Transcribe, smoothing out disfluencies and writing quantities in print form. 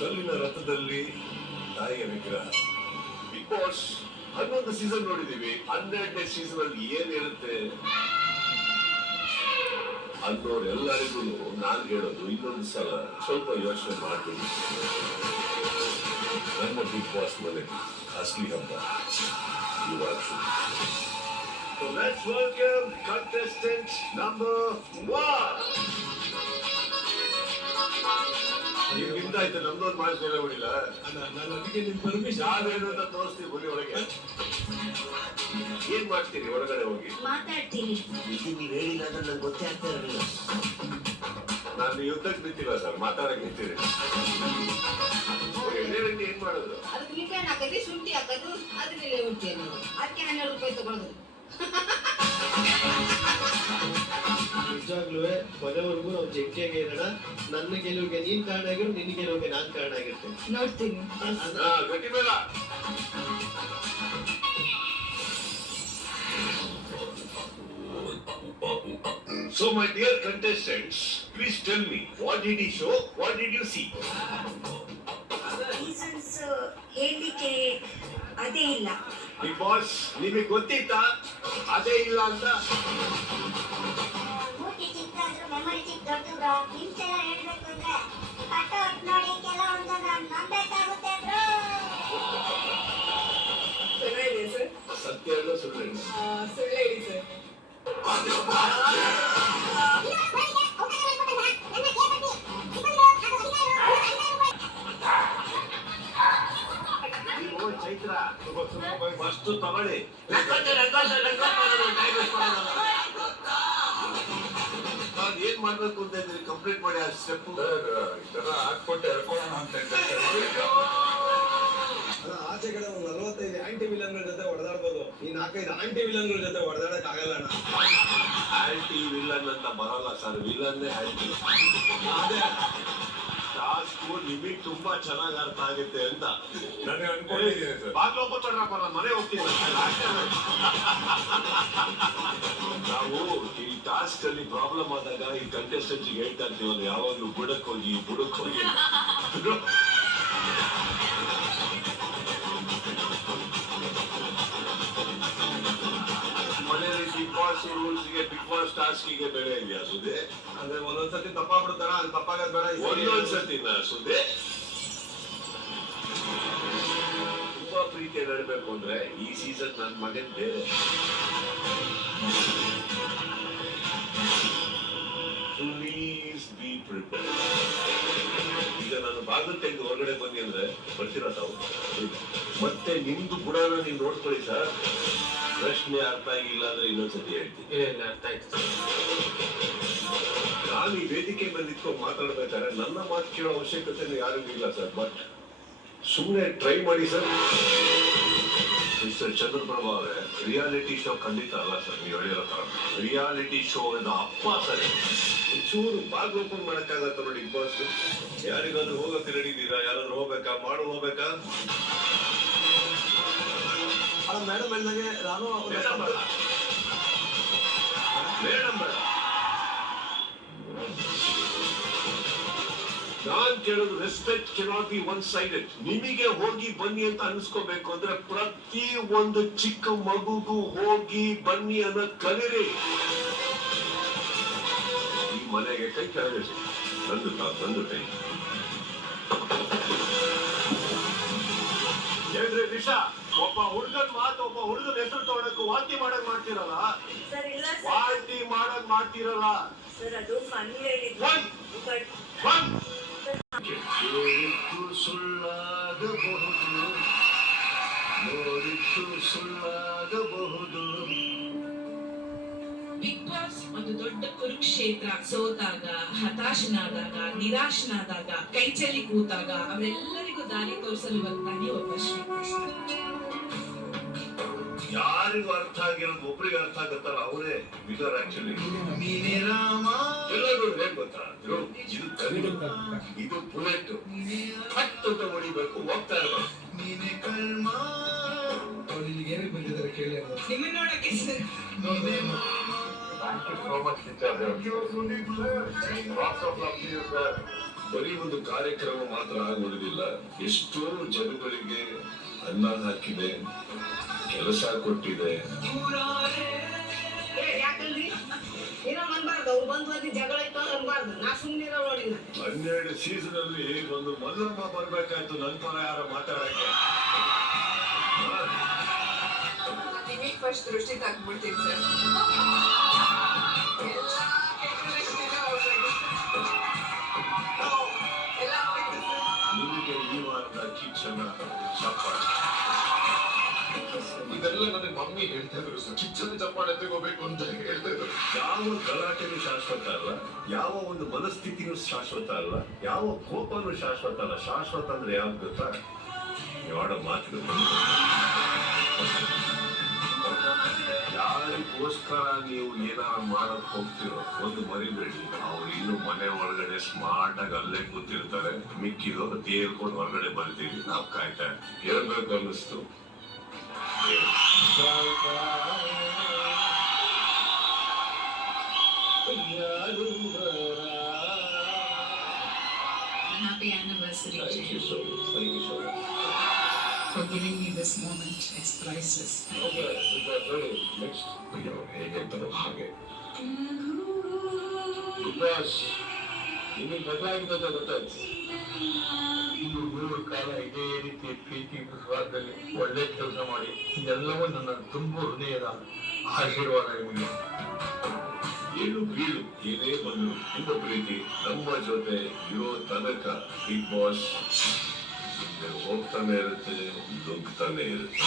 ಕಲ್ಲಿನ ರಥದಲ್ಲಿ ತಾಯಿಯ ವಿಗ್ರಹ. ಬಿಗ್ ಬಾಸ್ 11 ಸೀಸನ್ ನೋಡಿದೀವಿ. 12ನೇ ಸೀಸನ್ ಅಲ್ಲಿ ಏನಿರುತ್ತೆ ಅನ್ನೋರೆಲ್ಲರಿಗೂ ನಾನು ಹೇಳೋದು, ಇನ್ನೊಂದು ಸಲ ಸ್ವಲ್ಪ ಯೋಚನೆ ಮಾಡ್ತೀನಿ. ನಮ್ಮ ಬಿಗ್ ಬಾಸ್ ಮನೆ ಅಸಲಿ ಹಬ್ಬ ಇವಾಗ. So let's welcome contestant number 1. ನಿಮ್ಮಿಂದ ಆಯ್ತು, ನಮ್ದೊಂದು ಮಾಡಿಸ್ಮೇಲೆ ಬಿಡಿಲ್ಲ. ನಾನು ಅದಕ್ಕೆ ನಿಮ್ ಪರ್ಮಿಷನ್ ಯಾರೇನು ಅಂತ ತೋರಿಸ್ತೀವಿ. ಬನ್ನಿ ಒಳಗೆ. ಏನ್ ಮಾಡ್ತೀರಿ ಹೊರಗಡೆ ಹೋಗಿ? ಮಾತಾಡ್ತೀನಿ. ನೀವು ಹೇಳಿಲ್ಲ ಅಂದ್ರೆ ನಂಗೆ ಗೊತ್ತೇ ಆಗ್ತಾ ಇರಲಿಲ್ಲ. ನಾನು ಯುದ್ಧಕ್ಕೆ ನಿಂತಿಲ್ಲ ಸರ್, ಮಾತಾಡಕ್ ನಿಂತೀರಿ. ಎಣ್ಣೆ ಏನ್ ಮಾಡೋದು? ಅದಕ್ಕೆ ನಿಂಬೆ ಹಾಕೋದು, ಶುಂಠಿ ಹಾಕೋದು, ಅದನ್ನೆಲ್ಲ ಉಂಟು ಅನ್ನೋದು. ಅದಕ್ಕೆ 12 ರೂಪಾಯಿ ತಗೊಳ್ಳೋದು. ನಿಜವಾಗ್ಲೂ ಕೊನೆವರೆಗೂ ನಾವು ಜಗ್ಗಿಯಾಗೆ ಇರೋಣ. ನನ್ನ ಗೆಲುವಿಗೆ ನೀನ್ ಕಾರಣ ಆಗಿರೋ, ನಿನ್ನ ಗೆಲುವಿಗೆ ನಾನ್ ಕಾರಣ ಆಗಿರ್ತೇನೆ. ನೋಡ್ತೀನಿ. ಗಟ್ಟಿ ಬೇಡ. So my dear contestants, please tell me, what did he show? What did you see? Reasons ಹೇಳಲಿಕ್ಕೆ ಅದೇ ಇಲ್ಲ. Big Boss, ನಿಮಗೆ ಗೊತ್ತಿತ್ತಾ ಅದೇ ಇಲ್ಲ ಅಂತ? ಮೂರ್ತಿ ಚಿಕ್ಕದಾದ್ರೂ ಮೆಮೊರಿ ಚಿಕ್ಕ ದೊಡ್ಡದು. ಹಿಂಸೆಲ್ಲ ಹೇಳ್ಬೇಕು ಅಂದ್ರೆ ಕಟೌಟ್ ನೋಡಿ ಕೆಲವೊಂದನ್ನ ನಂಬೇಕಾಗುತ್ತೆ ಬ್ರೋ. ಚೆನ್ನಾಗಿದೆ ಸರ್. ಸತ್ಯ ಹೇಳೋ ಸುಳ್ಳು ಹೇಳು? ಸುಳ್ಳು ಹೇಳಿ ಸರ್. ಚೈತ್ರ ಫಸ್ಟ್ ತಗೊಳ್ಳಿ. ನಾನು ಏನ್ ಮಾಡ್ಬೇಕು ಅಂತ ಇದ್ರಿ, ಕಂಪ್ಲೀಟ್ ಮಾಡಿ ಆ ಸ್ಟೆಪ್ ಹಾಕ್ಕೊಟ್ಟೆ ಎಳ್ಕೊಳ್ಳೋಣ ಅಂತ. ಆಚೆ ಕಡೆ ಒಂದು 45 ಆಂಟಿ ವಿಲನ್ಗಳ ಜೊತೆ ಹೊಡೆದಾಡ್ಬೋದು. ಈ 4-5 ಆಂಟಿ ವಿಲನ್ಗಳ ಜೊತೆ ಹೊಡೆದಾಡಕ್ ಆಗಲ್ಲ ಅಣ್ಣ. ಆಂಟಿ ವಿಲನ್ ಅಂತ ಬರಲ್ಲ ಸರ್, ವಿಲನ್ನೇ ಆಂಟಿ. ಅದೇ ಟಾಸ್ಕು ನಿಮಗೆ ತುಂಬಾ ಚೆನ್ನಾಗಿ ಅರ್ಥ ಆಗುತ್ತೆ ಅಂತ ನನಗೆ ಅನ್ಕೊಂಡಿದ್ದೀನಿ ಸರ್. ಬಾಗ್ಲು ಒಬ್ಬತ್ತಡ್ರಪ್ಪ, ನಾನು ಮನೆ ಹೋಗ್ತೀನಿ. ನಾವು ಈ ಟಾಸ್ಕ್ ಅಲ್ಲಿ ಪ್ರಾಬ್ಲಮ್ ಆದಾಗ ಈ ಕಂಟೆಸ್ಟೆಂಟ್ ಹೇಳ್ತಾ ಇರ್ತೀವಲ್ಲ, ಯಾವಾಗ್ಲೂ ಬುಡಕ್ ಹೋಗಿ ಮನೆಯಲ್ಲಿ ಬಿಗ್ ಬಾಸ್ ರೂಲ್ಸ್ಗೆ, ಬಿಗ್ ಬಾಸ್ ಟಾಸ್ಕಿಗೆ ಬೆಲೆ ಇದೆಯಾ ಸುದೆ? ಅಂದ್ರೆ ಒಂದೊಂದ್ಸತಿ ತಪ್ಪಾಗ್ಬಿಡ್ತಾರ, ಅದು ತಪ್ಪಾಗದ್ ಬೇಡ. ಒಂದೊಂದ್ಸತಿನ ಸುದೆ ತುಂಬಾ ಪ್ರೀತಿ ನಡಬೇಕು ಅಂದ್ರೆ ಈ ಸೀಸನ್ ನನ್ನ ಮಗನ್ ಬೇರೆ. Please be prepared. ಈಗ ನಾನು ಬಾಗಿಲು ತೆಗೆದು ಹೊರಗಡೆ ಬನ್ನಿ ಅಂದ್ರೆ ಬರ್ತೀರಾ ತಾವು? ಮತ್ತೆ ನಿಮ್ದು ಬುಡನ ನೀವು ನೋಡ್ಕೊಳ್ಳಿ ಸರ್. ಪ್ರಶ್ನೆ ಅರ್ಥ ಆಗಿಲ್ಲ ಅಂದ್ರೆ ಇನ್ನೊಂದ್ಸತಿ ಹೇಳ್ತೀನಿ. ಅರ್ಥ ಆಯ್ತು. ನಾನು ಈ ವೇದಿಕೆ ಮೇಲೆ ನಿಂತ್ಕೊಂಡು ಮಾತಾಡ್ಬೇಕಾದ್ರೆ ನನ್ನ ಮಾತು ಕೇಳೋ ಅವಶ್ಯಕತೆ ಯಾರಿಗೂ ಇಲ್ಲ ಸರ್. ಬಟ್ ಸುಮ್ಮನೆ ಟ್ರೈ ಮಾಡಿ ಸರ್. ಮಿಸ್ಟರ್ ಚಂದ್ರಪ್ರಭಾ ಅವರೇ, ರಿಯಾಲಿಟಿ ಶೋ ಖಂಡಿತ ಅಲ್ಲ ಸರ್ ನೀವು ಹೇಳಿರೋ ತರ. ರಿಯಾಲಿಟಿ ಶೋ ಇದು ಅಪ್ಪ ಸರ್. ಚೂರು ಬಾಗ್ಲು ಓಪನ್ ಮಾಡಕ್ಕಾಗತ್ತ ನೋಡಿ ಬಿಗ್ ಬಾಸ್. ಯಾರಿಗಾದ್ರೂ ಹೋಗಕ್ಕೆ ನಡೀತೀರಾ? ಯಾರಾದ್ರೂ ಹೋಗ್ಬೇಕಾ? ಹೋಗ್ಬೇಕಾ? ಮೇಡಮ್ ಹೇಳಿದಾಗೆ ನಾನು ಮೇಡಮ್ ಬೇಡ. ನಾನ್ ಕೇಳೋದು, respect cannot be one sided. ನಿಮಗೆ ಹೋಗಿ ಬನ್ನಿ ಅಂತ ಅನ್ಸ್ಕೋಬೇಕು ಅಂದ್ರೆ ಪ್ರತಿ ಒಂದು ಚಿಕ್ಕ ಮಗುಗೂ ಹೋಗಿ ಬನ್ನಿ ಅನ್ನೋದು ಕಲಿರಿ. ಈ ಮನೆಗೆ ಕೈ ಕೆಳಗೆ ನಂದು ಕೈ ಏನ್ರಿ ವಿಷ? ಒಬ್ಬ ಹುಡುಗನ್ ಮಾತು, ಒಬ್ಬ ಹುಡುಗನ ಹೆಸರು ತಗೊಳಕ್ ವಾಂತಿ ಮಾಡಕ್ ಮಾಡ್ತಿರಲ್ಲ. ಸರ್ ಇಲ್ಲ ವಾಂತಿ ಮಾಡಕ್ ಮಾಡ್ತಿರಲ್ಲ ಸರ್, ಅದು ಫನ್ ಹೇಳಿದ್ದು. ಸುಳ್ಳಾಗಬಹುದು, ನೋಡಿದ್ದು ಸುಳ್ಳಾಗಬಹುದು. ಬಿಗ್ ಬಾಸ್ ಒಂದು ದೊಡ್ಡ ಕುರುಕ್ಷೇತ್ರ. ಸೋತಾಗ, ಹತಾಶನಾದಾಗ, ನಿರಾಶನಾದಾಗ, ಕೈಚೆಲ್ಲಿ ಕೂತಾಗ ಅವರೆಲ್ಲರಿಗೂ ದಾರಿ ತೋರಿಸಲು ಬರ್ತಾನೆ ಒಬ್ಬ ಶ್ರೀಕೃಷ್ಣ. ಯಾರಿಗೂ ಅರ್ಥ ಆಗಿರೋದು ಒಬ್ರಿಗೆ ಅರ್ಥ ಆಗತ್ತಾರ, ಅವರೇ ವಿನರ್. ಆಕ್ಚುಲಿ ಎಲ್ಲರೂ ಏನ್ ಗೊತ್ತಾ, ಇದು ಕವಿಡು, ಇದು ಬುಲೆಟ್. ಹಟ್ ಅಂತ ಹೊಡಿಬೇಕು, ಹೋಗ್ತಾ ಇರ್ಬೇಕು. ಏನಕ್ಕೆ ಬಂದಿದ್ದಾರೆ ಕೇಳಿ. ನಿಮ್ಮನ್ನ ನೋಡಕ್ಕೆ sir. Thank you so much, teacher. Lots of love to you, sir. ಬರೀ ಒಂದು ಕಾರ್ಯಕ್ರಮ ಮಾತ್ರ ಆಗುವುದಿಲ್ಲ, ಎಷ್ಟೋ ಜನಗಳಿಗೆ ಅನ್ನ ಹಾಕಿದೆ, ಕೆಲಸ ಕೊಟ್ಟಿದೆ. ಯಾಕಂದ್ರಿ ಏನೋ ಅನ್ಬಾರ್ದು, ಅವ್ರು ಬಂದು ಬಂದು ಜಗಳ ಇತ್ತು ಅನ್ಬಾರ್ದು. ನಾ ಸುಮ್ಮನಿರೋ ನೋಡಿ. 12 ಸೀಸನ್ ಅಲ್ಲಿ ಒಂದು ಮಲ್ಲಮ್ಮ ಬರ್ಬೇಕಾಯ್ತು ನನ್ ಪರ ಯಾರ ಮಾತಾಡಕ್ಕೆ. ನಿಮಗೆ ಫಸ್ಟ್ ದೃಷ್ಟಿ ತಗ್ಬಿಡ್ತೀನಿ ಸರ್. ನಿಮಗೆ ಈ ವಾರದ ಕಿಚ್ಚನ ಚಪ್ಪಾಳೆ. ಇದೆಲ್ಲ ನನಗೆ ಮಮ್ಮಿ ಹೇಳ್ತಾ ಇದ್ರು ಸರ್. ಕಿಚ್ಚನ ಚಪ್ಪಾಳೆ ತಗೋಬೇಕು ಅಂತ ಹೇಳ್ತಾ ಇದ್ರು. ಯಾವ ಗಲಾಟೆನೂ ಶಾಶ್ವತ ಅಲ್ಲ, ಯಾವ ಒಂದು ಮನಸ್ಥಿತಿನೂ ಶಾಶ್ವತ ಅಲ್ಲ, ಯಾವ ಕೋಪನೂ ಶಾಶ್ವತ ಅಲ್ಲ. ಶಾಶ್ವತ ಅಂದ್ರೆ ಯಾವ್ದು ಗೊತ್ತಾ? ಯಾಡ ಮಾತುಗಳು. ಯಾರಿಗೋಸ್ಕರ ನೀವು ಏನಾರ ಮಾಡಕ್ ಹೋಗ್ತಿರೋ ಒಂದು ಮರಿಬೇಡಿ, ಅವ್ರು ಇನ್ನು ಮನೆ ಒಳಗಡೆ ಸ್ಮಾರ್ಟ್ ಆಗಿ ಅಲ್ಲೇ ಕೂತಿರ್ತಾರೆ, ಮಿಕ್ಕಿದು ತೇಲ್ಕೊಂಡು ಹೊರಗಡೆ ಬರ್ತೀವಿ, ನಾವು ಕಾಯ್ತಾ ಹೇಳ್ಬೇಕು ಅನ್ನಿಸ್ತು. Happy anniversary, Thank you Jay. so much. Thank you so much. For giving me this moment. It's priceless. Next ಹೇಗೆ ಅಂತಾರೋ ಹಾಗೆ. ಬಿಗ್ ಬಾಸ್ ನಿಮಗೆ ಬದಲಾಗಿದೆ ಅಂತ ಗೊತ್ತಾಯ್ತು. ಇನ್ನು 3 ಕಾಲ ಇದೇ ರೀತಿ ಪ್ರೀತಿ ವಿಶ್ವಾಸದಲ್ಲಿ ಒಳ್ಳೆ ಕೆಲಸ ಮಾಡಿ ಇದೆಲ್ಲವೂ ನನ್ನ ತುಂಬ ಹೃದಯದ ಆಶೀರ್ವಾದ ನಿಮಗೆ. ಏನು ಬೀಳು ಏನೇ ಬಂದ್ರು ನಿಮ್ಮ ಪ್ರೀತಿ ನಮ್ಮ ಜೊತೆ ಇರೋ ತನಕ ಬಿಗ್ ಬಾಸ್ ಹೋಗ್ತಾನೆ ಇರುತ್ತೆ, ನುಗ್ತಾನೆ ಇರುತ್ತೆ.